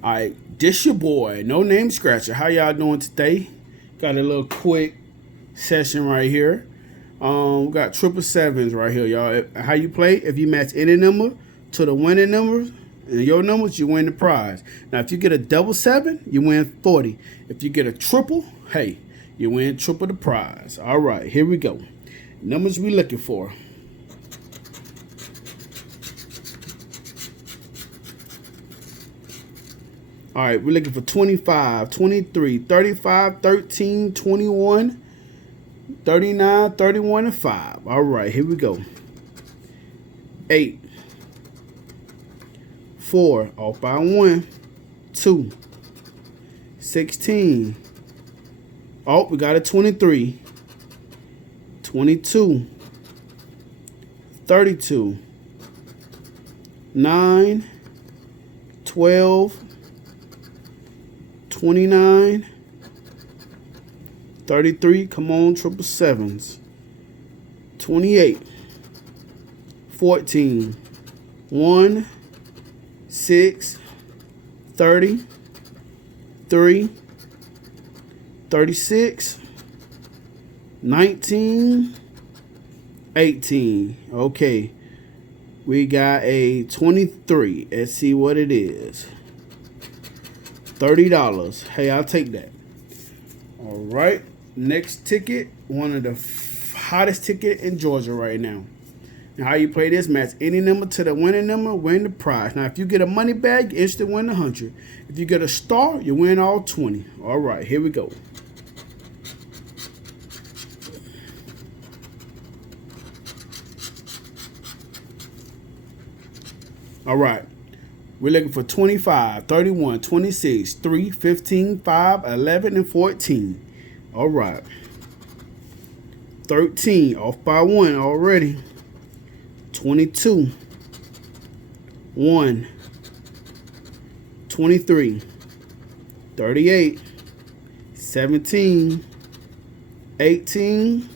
All right, this your boy, No Name Scratcher. How y'all doing today? Got a little quick session right here. We got triple sevens right here, y'all. How you play? If you match any number to the winning numbers and your numbers, you win the prize. Now, if you get a double seven, you win 40. If you get a triple, hey, you win triple the prize. All right, here we go. Numbers we looking for. All right, we're looking for 25, 23, 35, 13, 21, 39, 31, and 5. All right, here we go. 8, 4, off by 1, 2, 16. Oh, we got a 23, 22, 32, 9, 12, 29, 33, come on, triple sevens, 28, 14, 1, 6, 30, 3, 36, 19, 18. Okay, we got a 23. Let's see what it is. $30. Hey, I'll take that. All right, next ticket, one of the hottest ticket in Georgia right now. Now, how you play this? Match any number to the winning number, win the prize. Now, if you get a money bag, you instantly win 100. If you get a star, you win all 20. All right, here we go. All right. We're looking for 25, 31, 26, 3, 15, 5, 11, and 14. All right. 13, off by 1 already. 22, 1, 23, 38, 17, 18,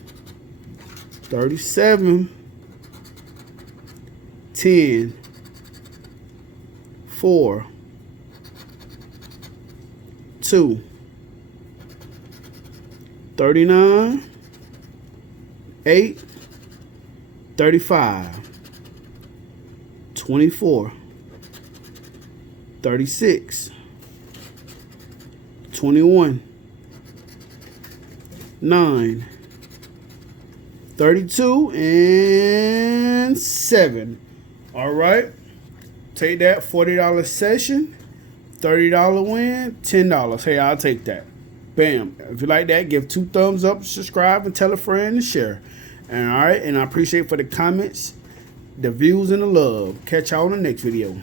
37, 10, 4, 2, 39, 8, 35, 24, 36, 21, 9, 32, and 7. All right. Take that $40 session, $30 win, $10. Hey, I'll take that. Bam. If you like that, give 2 thumbs up, subscribe, and tell a friend and share. And all right, and I appreciate for the comments, the views, and the love. Catch y'all on the next video.